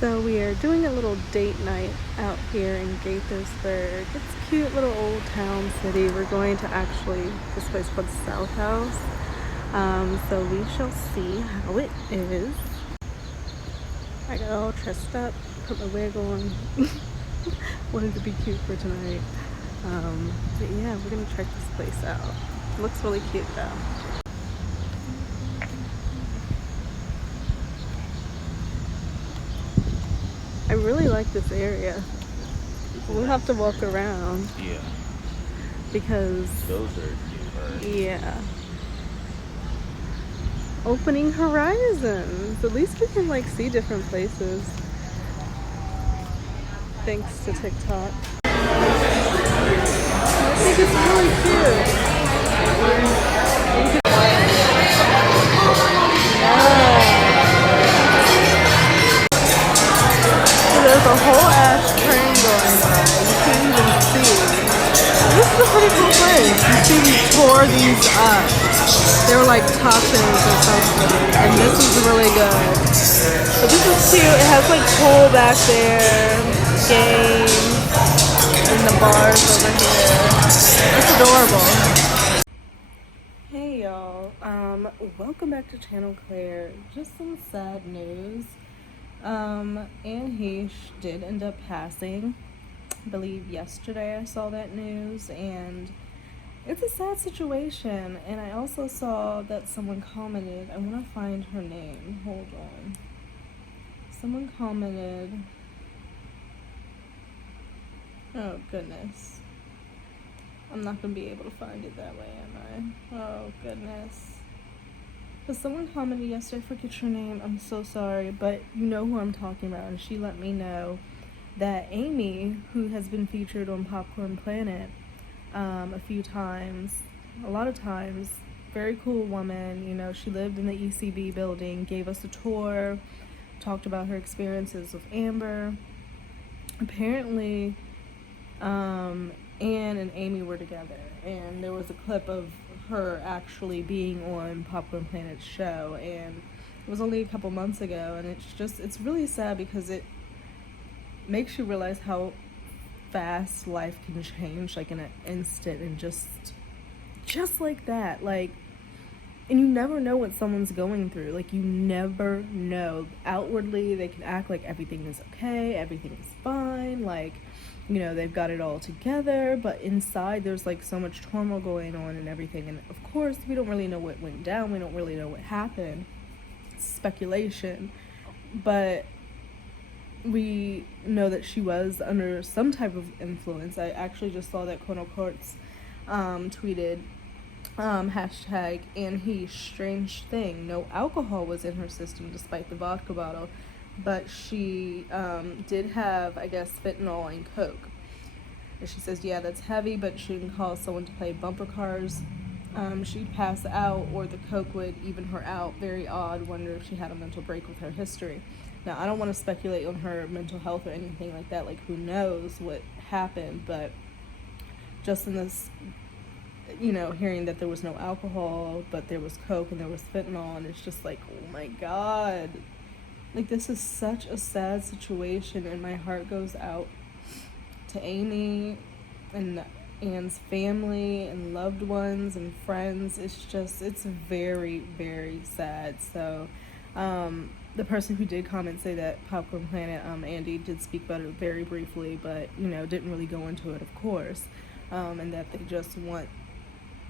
So we are doing a little date night out here in Gaithersburg. It's a cute little old town city. We're going to this place called South House. So we shall see how it is. I got all dressed up, put my wig on. Wanted to be cute for tonight. But yeah, we're gonna check this place out. It looks really cute though. I really like this area. We'll have to walk around. Yeah. Because those are cute, right? Yeah. Opening horizons. At least we can see different places. Thanks to TikTok. I think it's really cute. So there's a whole ass train going by. You can't even see. This is a pretty cool place. You see we tore these up. They were like tacos or something. And this is really good. But this is cute. It has pool back there. Games. And the bars over here. It's adorable. Hey y'all. Welcome back to Channel Claire. Just some sad news. And Heche did end up passing. I believe yesterday I saw that news, and it's a sad situation. And I also saw that someone commented, I want to find her name, hold on. Someone commented, oh goodness, I'm not going to be able to find it that way, am I? Oh goodness. But someone commented yesterday, I forget your name, I'm so sorry, but you know who I'm talking about, and she let me know that Amy, who has been featured on Popcorn Planet a few times, a lot of times, very cool woman, she lived in the ECB building, gave us a tour, talked about her experiences with Amber. Apparently, Anne and Amy were together, and there was a clip of her actually being on Popcorn Planet's show, and it was only a couple months ago, and it's really sad because it makes you realize how fast life can change in an instant, and just like that, and you never know what someone's going through. You never know. Outwardly they can act like everything is okay, everything is fine, they've got it all together, but inside there's so much turmoil going on and everything. And of course we don't really know what went down, we don't really know what happened, it's speculation, but we know that she was under some type of influence. I actually just saw that Colonel Courts tweeted hashtag and he strange thing, no alcohol was in her system despite the vodka bottle, but she did have, I guess, fentanyl and coke. And she says, yeah, that's heavy, but she can call someone to play bumper cars. She'd pass out, or the coke would even her out. Very odd. Wonder if she had a mental break with her history. Now, I don't want to speculate on her mental health or anything like that. Who knows what happened, but just in this, hearing that there was no alcohol, but there was coke and there was fentanyl, and it's just oh my God. This is such a sad situation, and my heart goes out to Amy and Anne's family and loved ones and friends. It's very, very sad. So, the person who did comment say that Popcorn Planet, Andy did speak about it very briefly, but, didn't really go into it, of course, and that they just want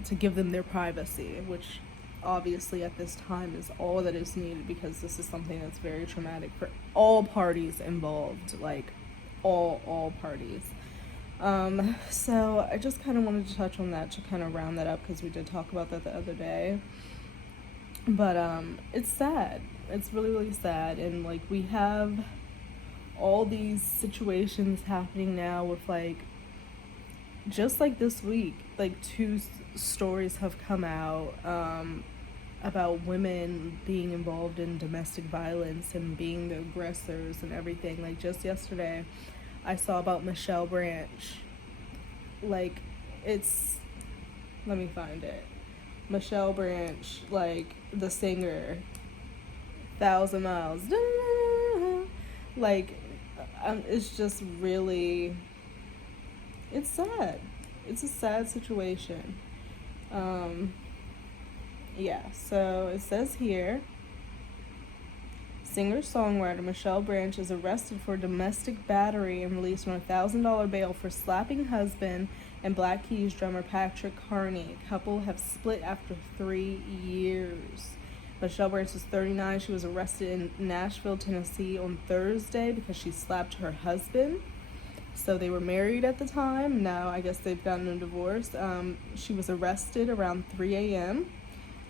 to give them their privacy, which obviously at this time is all that is needed, because this is something that's very traumatic for all parties involved, all parties. So I just kind of wanted to touch on that to kind of round that up, because we did talk about that the other day. But it's sad. It's really, really sad. And we have all these situations happening now with just this week, two stories have come out about women being involved in domestic violence and being the aggressors and everything. Just yesterday I saw about Michelle Branch. It's, let me find it. Michelle Branch, the singer, 1,000 Miles. Like, it's just really, it's sad. It's a sad situation. Yeah, so it says here, singer-songwriter Michelle Branch is arrested for domestic battery and released on a $1,000 bail for slapping husband and Black Keys drummer Patrick Carney. Couple have split after 3 years. Michelle Branch is 39. She was arrested in Nashville, Tennessee on Thursday because she slapped her husband. So they were married at the time. Now I guess they've gotten a divorce. She was arrested around 3 a.m.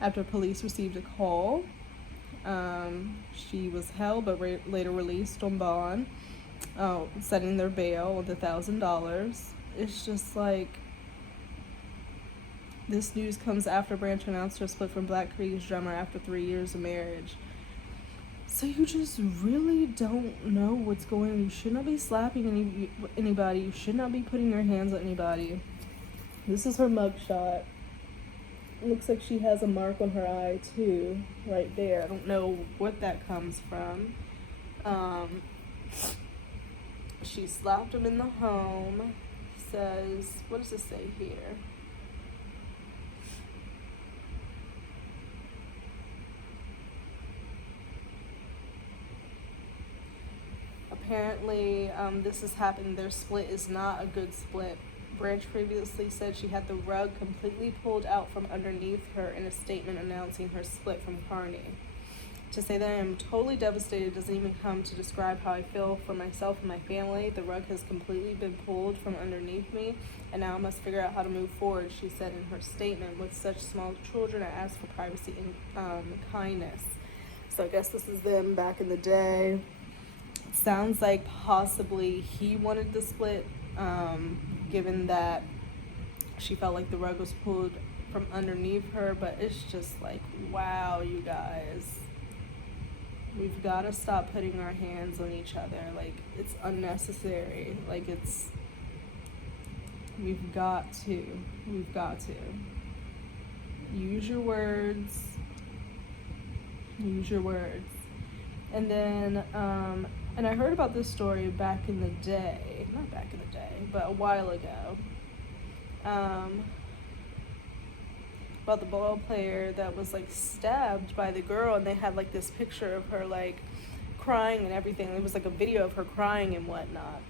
after police received a call. She was held but later released on bond, setting their bail with $1,000. It's just like, this news comes after Branch announced her split from Black Keys drummer after 3 years of marriage. So you just really don't know what's going on. You should not be slapping anybody. You should not be putting your hands on anybody. This is her mugshot. Looks like she has a mark on her eye too, right there. I don't know what that comes from. She slapped him in the home. Says, what does it say here? Apparently, this has happened. Their split is not a good split. Branch previously said she had the rug completely pulled out from underneath her in a statement announcing her split from Carney. To say that I am totally devastated doesn't even come to describe how I feel for myself and my family. The rug has completely been pulled from underneath me, and now I must figure out how to move forward, she said in her statement. With such small children, I ask for privacy and kindness. So I guess this is them back in the day. It sounds like possibly he wanted the split, given that she felt like the rug was pulled from underneath her, but it's just like, wow, you guys. We've got to stop putting our hands on each other. Like, it's unnecessary. Like, we've got to use your words. And then, and I heard about this story back in the day, not back in the day, but a while ago, about the ball player that was like stabbed by the girl, and they had like this picture of her like crying and everything. It was like a video of her crying and whatnot.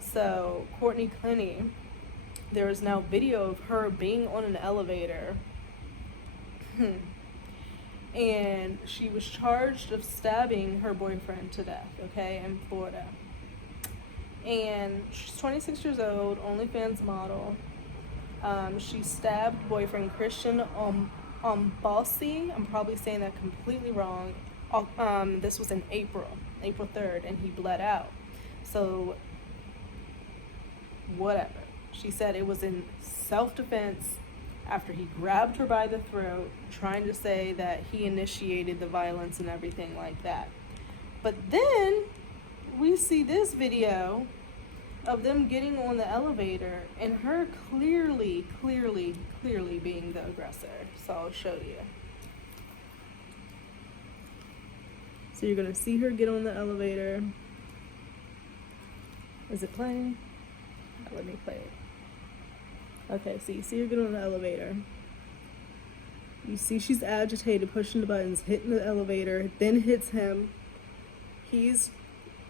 So Courtney Clenny, there is now video of her being on an elevator and she was charged of stabbing her boyfriend to death, okay, in Florida. And she's 26 years old, OnlyFans model. She stabbed boyfriend Christian Bossy. I'm probably saying that completely wrong. This was in April 3rd, and he bled out. So, whatever. She said it was in self-defense after he grabbed her by the throat, trying to say that he initiated the violence and everything like that. But then we see this video of them getting on the elevator and her clearly being the aggressor. So I'll show you. So you're gonna see her get on the elevator. Is it playing? Let me play it. Okay, so you see her get on the elevator. You see she's agitated, pushing the buttons, hitting the elevator, then hits him. He's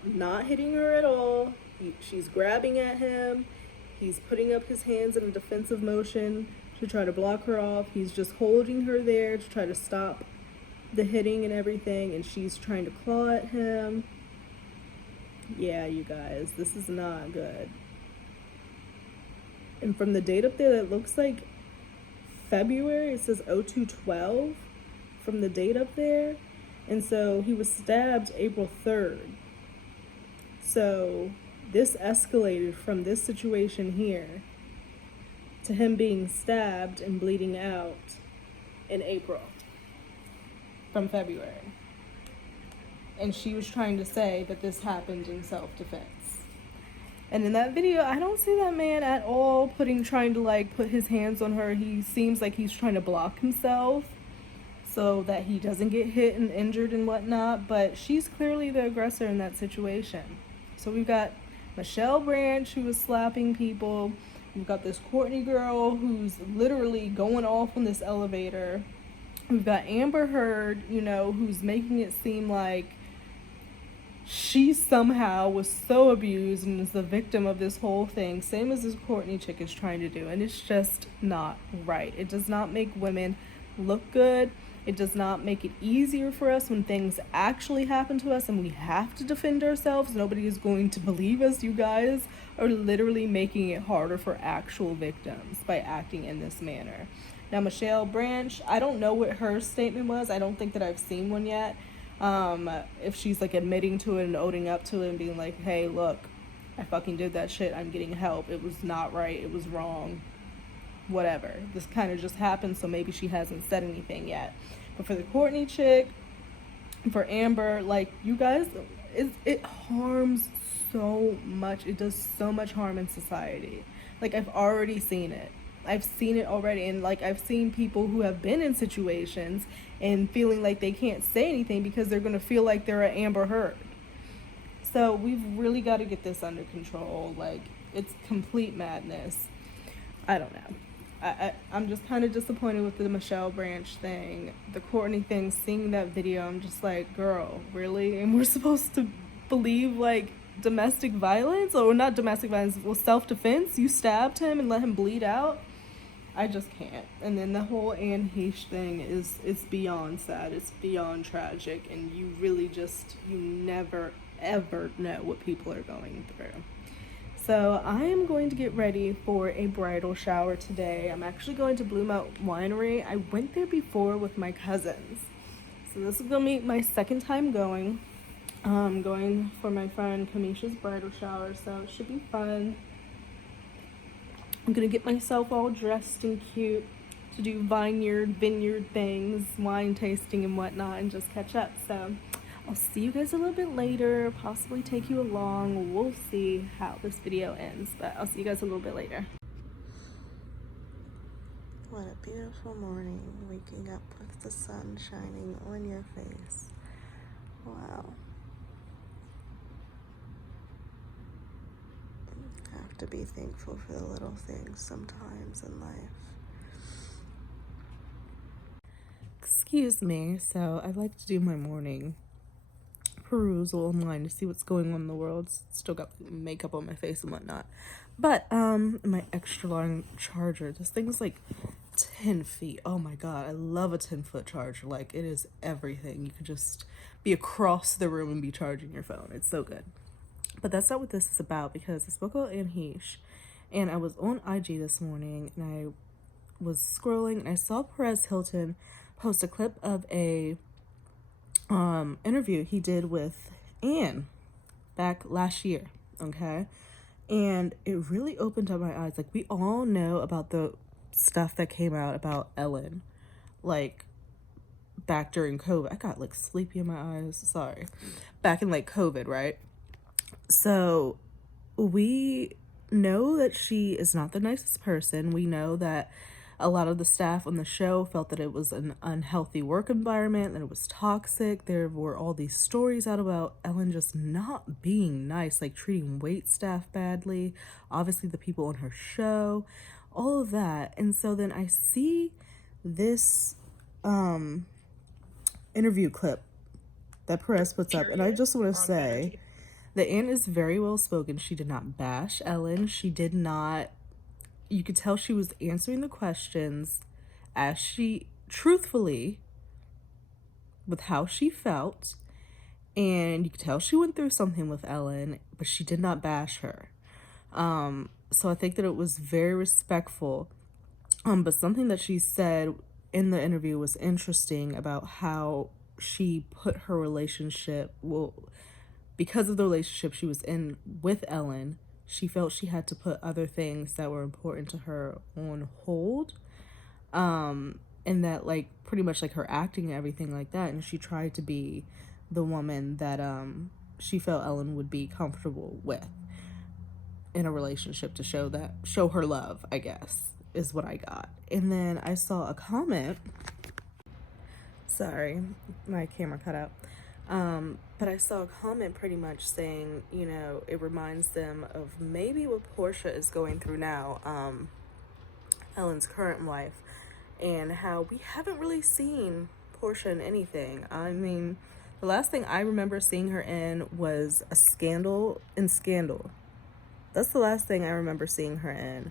not hitting her at all. She's grabbing at him. He's putting up his hands in a defensive motion to try to block her off. He's just holding her there to try to stop the hitting and everything, and she's trying to claw at him. Yeah, you guys, this is not good. And from the date up there, that looks like February. It says 02/12 from the date up there. And so he was stabbed April 3rd. So this escalated from this situation here to him being stabbed and bleeding out in April from February. And she was trying to say that this happened in self-defense. And in that video, I don't see that man at all trying to like put his hands on her. He seems like he's trying to block himself. so that he doesn't get hit and injured and whatnot, but she's clearly the aggressor in that situation. So we've got Michelle Branch, who was slapping people. We've got this Courtney girl who's literally going off on this elevator. We've got Amber Heard, you know, who's making it seem like she somehow was so abused and is the victim of this whole thing, same as this Courtney chick is trying to do. And it's just not right. It does not make women look good. It does not make it easier for us when things actually happen to us and we have to defend ourselves. Nobody is going to believe us. You guys are literally making it harder for actual victims by acting in this manner. Now, Michelle Branch, I don't know what her statement was. I don't think that I've seen one yet. If she's like admitting to it and owning up to it and being like, hey, look, I fucking did that shit. I'm getting help. It was not right. It was wrong. Whatever. This kind of just happened, so maybe she hasn't said anything yet. But for the Courtney chick, for Amber, like, you guys, it harms so much. It does so much harm in society. Like, I've already seen it. I've seen it already, and like I've seen people who have been in situations and feeling like they can't say anything because they're going to feel like they're an Amber Heard. So we've really got to get this under control. Like, it's complete madness. I don't know. I'm just kind of disappointed with the Michelle Branch thing. The Courtney thing, seeing that video, I'm just like, girl, really? And we're supposed to believe like domestic violence, or not domestic violence, well, self-defense? You stabbed him and let him bleed out? I just can't. And then the whole Heche thing is beyond sad. It's beyond tragic. And you really just, you never, ever know what people are going through. So I am going to get ready for a bridal shower today. I'm actually going to Blue Mountain Winery. I went there before with my cousins. So this is going to be my second time going. Going for my friend Kamisha's bridal shower. So it should be fun. I'm gonna get myself all dressed and cute to do vineyard things, wine tasting and whatnot, and just catch up. So I'll see you guys a little bit later, possibly take you along. We'll see how this video ends, but I'll see you guys a little bit later. What a beautiful morning, waking up with the sun shining on your face. Wow. Have to be thankful for the little things sometimes in life. Excuse me, so I like to do my morning perusal online to see what's going on in the world. Still got makeup on my face and whatnot. But my extra long charger, this thing's like 10 feet. Oh my god, I love a 10-foot charger. Like, it is everything. You could just be across the room and be charging your phone. It's so good. But that's not what this is about, because I spoke about Heche, and I was on IG this morning, and I was scrolling, and I saw Perez Hilton post a clip of a interview he did with Anne back last year, okay? And it really opened up my eyes. Like, we all know about the stuff that came out about Ellen, like, back during COVID. I got, like, sleepy in my eyes, sorry. Back in, like, COVID, right? So we know that she is not the nicest person. We know that a lot of the staff on the show felt that it was an unhealthy work environment, that it was toxic. There were all these stories out about Ellen just not being nice, like treating wait staff badly, obviously the people on her show, all of that. And so then I see this interview clip that Perez puts up, and I just want to say that Anne is very well spoken. She did not bash Ellen. She did not, you could tell she was answering the questions as she, truthfully, with how she felt. And you could tell she went through something with Ellen, but she did not bash her. So I think that it was very respectful. But something that she said in the interview was interesting about how she put her relationship, well, because of the relationship she was in with Ellen, she felt she had to put other things that were important to her on hold. And that, like, pretty much like her acting and everything like that. And she tried to be the woman that she felt Ellen would be comfortable with in a relationship, to show her love, I guess, is what I got. And then I saw a comment Sorry, my camera cut out. But I saw a comment pretty much saying, you know, it reminds them of maybe what Portia is going through now, Ellen's current life, and how we haven't really seen Portia in anything. I mean, the last thing I remember seeing her in was a scandal in Scandal. That's the last thing I remember seeing her in.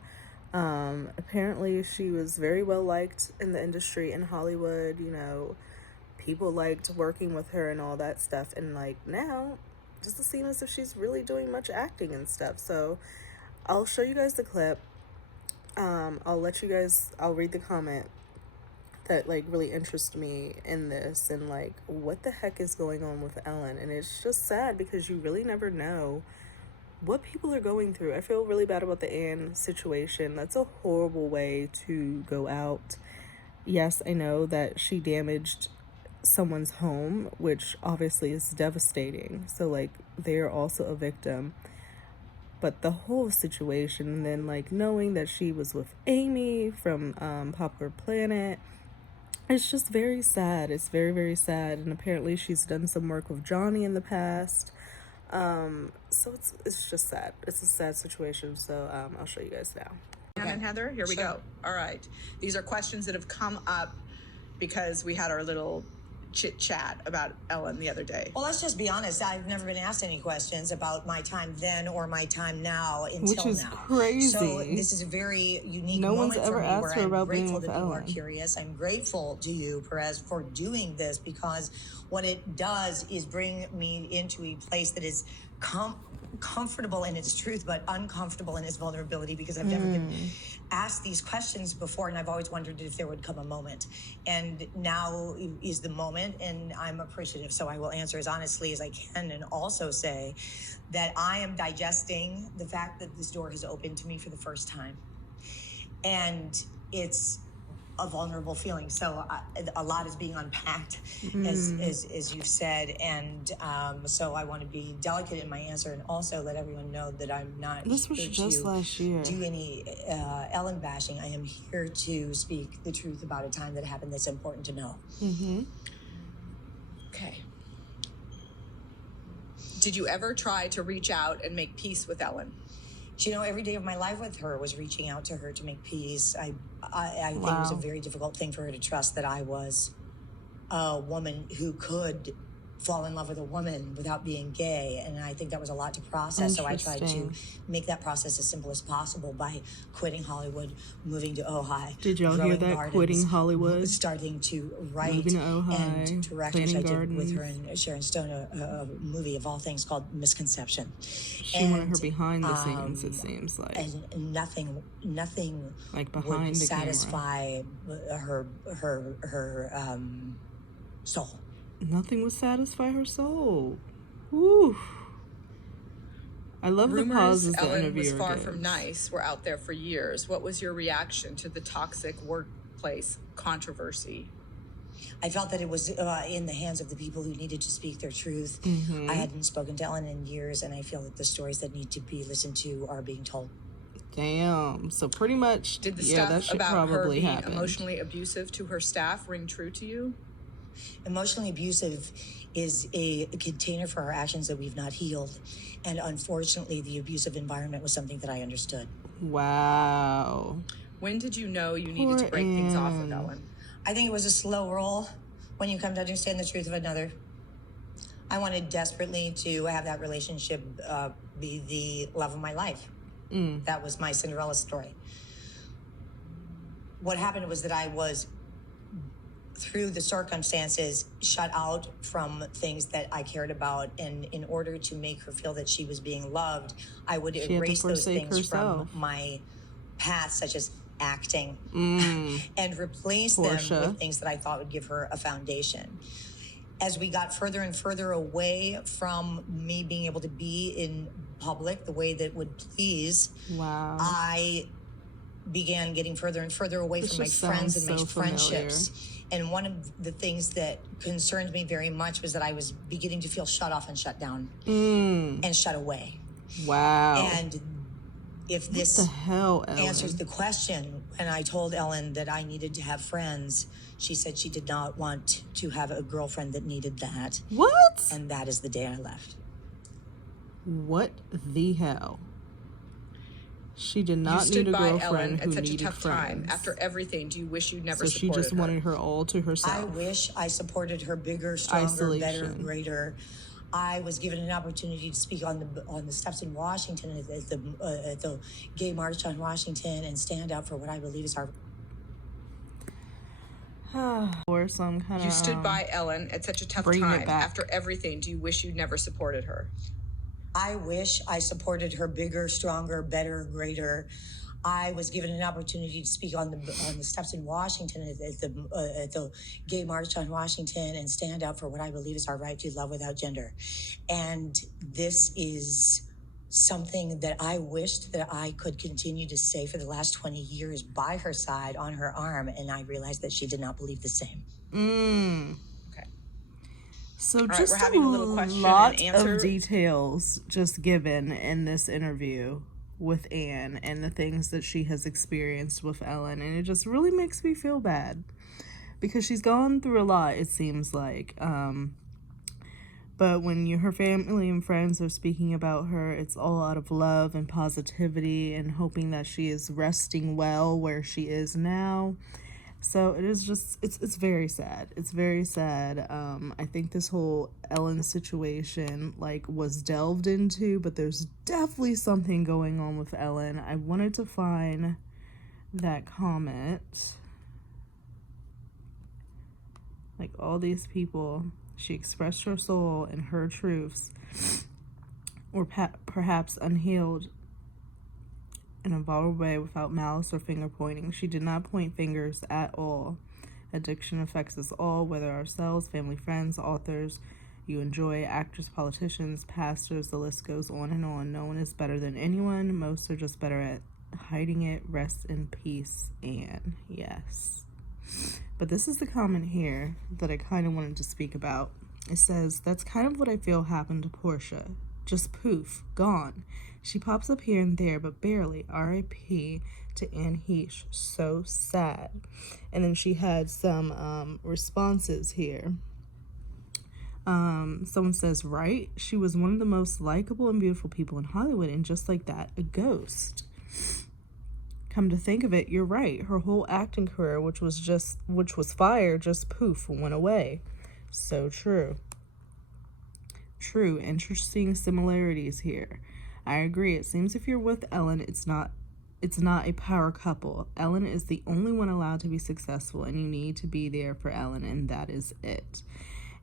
Apparently she was very well liked in the industry in Hollywood, you know, people liked working with her and all that stuff. And like now, doesn't seem as if she's really doing much acting and stuff. So I'll show you guys the clip. I'll read the comment that like really interests me in this, and like what the heck is going on with Ellen. And it's just sad because you really never know what people are going through. I feel really bad about the Anne situation. That's a horrible way to go out. Yes, I know that she damaged someone's home, which obviously is devastating. So like they're also a victim. But the whole situation, and then like knowing that she was with Amy from Popular Planet, it's just very sad. It's very, very sad. And apparently she's done some work with Johnny in the past. So it's just sad. It's a sad situation. So I'll show you guys now. Okay. And Heather, here we go. All right. These are questions that have come up because we had our little chit chat about Ellen the other day. Well, let's just be honest. I've never been asked any questions about my time then or my time now until now. Which is crazy. So this is a very unique no moment one's ever for me asked where her I'm about being grateful with that you are Ellen. curious. I'm grateful to you, Perez, for doing this, because what it does is bring me into a place that is comfortable in its truth, but uncomfortable in its vulnerability, because I've never been asked these questions before, and I've always wondered if there would come a moment. And now is the moment, and I'm appreciative, so I will answer as honestly as I can, and also say that I am digesting the fact that this door has opened to me for the first time. And it's a vulnerable feeling. So a lot is being unpacked, as you've said. And so I want to be delicate in my answer, and also let everyone know that I'm not This was here just to last year. do any Ellen bashing. I am here to speak the truth about a time that happened that's important to know. Okay. Did you ever try to reach out and make peace with Ellen? You know, every day of my life with her was reaching out to her to make peace. I think it was a very difficult thing for her to trust that I was a woman who could fall in love with a woman without being gay, and I think that was a lot to process. So I tried to make that process as simple as possible by quitting Hollywood, moving to Ojai. Did y'all hear that? Gardens, quitting Hollywood, starting to write, moving to Ojai, and direct, which planting I did gardens. with her and Sharon Stone, a movie of all things called Misconception. She wanted her behind the scenes, it seems like. And nothing like behind would the satisfy her soul. Nothing would satisfy her soul. Woo. I love the pauses the Ellen interviewer was far gives. from nice were out there for years. What was your reaction to the toxic workplace controversy? I felt that it was in the hands of the people who needed to speak their truth. I hadn't spoken to Ellen in years, and I feel that the stories that need to be listened to are being told. Damn. So pretty much, Did the that stuff shit about her probably being happened. emotionally abusive to her staff ring true to you? Emotionally abusive is a container for our actions that we've not healed. And unfortunately, the abusive environment was something that I understood. Wow. When did you know you needed to break things off with Ellen? I think it was a slow roll when you come to understand the truth of another. I wanted desperately to have that relationship be the love of my life. That was my Cinderella story. What happened was that I was, through the circumstances, shut out from things that I cared about, and in order to make her feel that she was being loved, I would erase those things from my path, such as acting, and replace them with things that I thought would give her a foundation. As we got further and further away from me being able to be in public the way that would please, I began getting further and further away from my friends and my friendships. And one of the things that concerned me very much was that I was beginning to feel shut off and shut down and shut away. Wow. And if What this the hell, Ellen? answers the question. When I told Ellen that I needed to have friends, she said she did not want to have a girlfriend that needed that. What? And that is the day I left. What the hell? She did You not stood need a by girlfriend Ellen who at such a needed tough time. friends. After everything, do you wish you'd never So she supported just her? wanted her all to herself. I wish I supported her bigger, stronger, better, Isolation. greater. I was given an opportunity to speak on the steps in Washington at the Gay March on Washington and stand up for what I believe is our. Or some kind of. You stood by Ellen at such a tough time. After everything, do you wish you'd never supported her? I wish I supported her bigger, stronger, better, greater. I was given an opportunity to speak on the steps in Washington at the Gay March on Washington and stand up for what I believe is our right to love without gender. And this is something that I wished that I could continue to say for the last 20 years by her side, on her arm, and I realized that she did not believe the same. Okay. So All right, just we're having a little question lot and answer. of details just given in this interview with Anne and the things that she has experienced with Ellen, and it just really makes me feel bad because she's gone through a lot, it seems like. But when her family and friends are speaking about her, it's all out of love and positivity and hoping that she is resting well where she is now. So it is just, it's very sad. It's very sad. I think this whole Ellen situation, like, was delved into, but there's definitely something going on with Ellen. I wanted to find that comment. Like, all these people, she expressed her soul and her truths, or perhaps unhealed in a vulnerable way without malice or finger pointing. She did not point fingers at all. Addiction affects us all, whether ourselves, family, friends, authors you enjoy, actors, politicians, pastors, the list goes on and on. No one is better than anyone. Most are just better at hiding it. Rest in peace, Anne. Yes. But this is the comment here that I kind of wanted to speak about. It says, that's kind of what I feel happened to Portia. Just poof, gone. She pops up here and there, but barely. R.I.P. to Anne Heche. So sad. And then she had some responses here. Someone says, right? She was one of the most likable and beautiful people in Hollywood, and just like that, a ghost. Come to think of it, you're right. Her whole acting career, which was fire, just poof, went away. So true. True. Interesting similarities here. I agree. It seems if you're with Ellen, it's not a power couple. Ellen is the only one allowed to be successful, and you need to be there for Ellen, and that is it.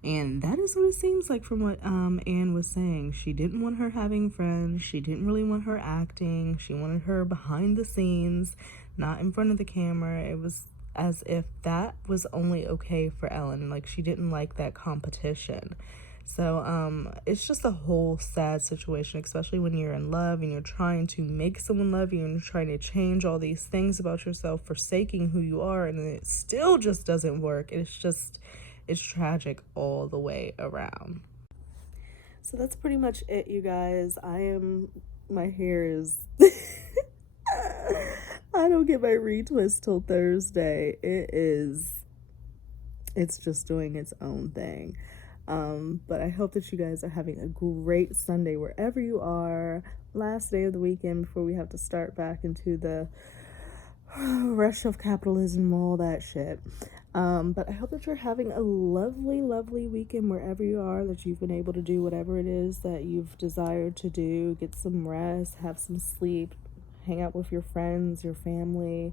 And that is what it seems like from what Anne was saying. She didn't want her having friends. She didn't really want her acting. She wanted her behind the scenes, not in front of the camera. It was as if that was only okay for Ellen. Like, she didn't like that competition. So it's just a whole sad situation, especially when you're in love and you're trying to make someone love you and you're trying to change all these things about yourself, forsaking who you are, and it still just doesn't work. It's tragic all the way around. So that's pretty much it, you guys. My hair is I don't get my retwist till Thursday. It's just doing its own thing. But I hope that you guys are having a great Sunday wherever you are. Last day of the weekend before we have to start back into the rush of capitalism, all that shit. But I hope that you're having a lovely, lovely weekend wherever you are, that you've been able to do whatever it is that you've desired to do. Get some rest, have some sleep, hang out with your friends, your family,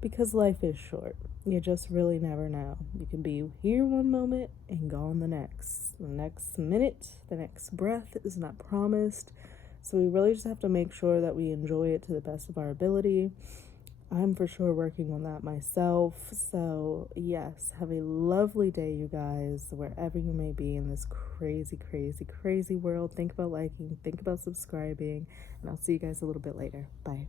because life is short. You just really never know. You can be here one moment and gone the next. The next minute, the next breath is not promised. So we really just have to make sure that we enjoy it to the best of our ability. I'm for sure working on that myself. So yes, have a lovely day, you guys, wherever you may be in this crazy, crazy, crazy world. Think about liking, think about subscribing, and I'll see you guys a little bit later. Bye.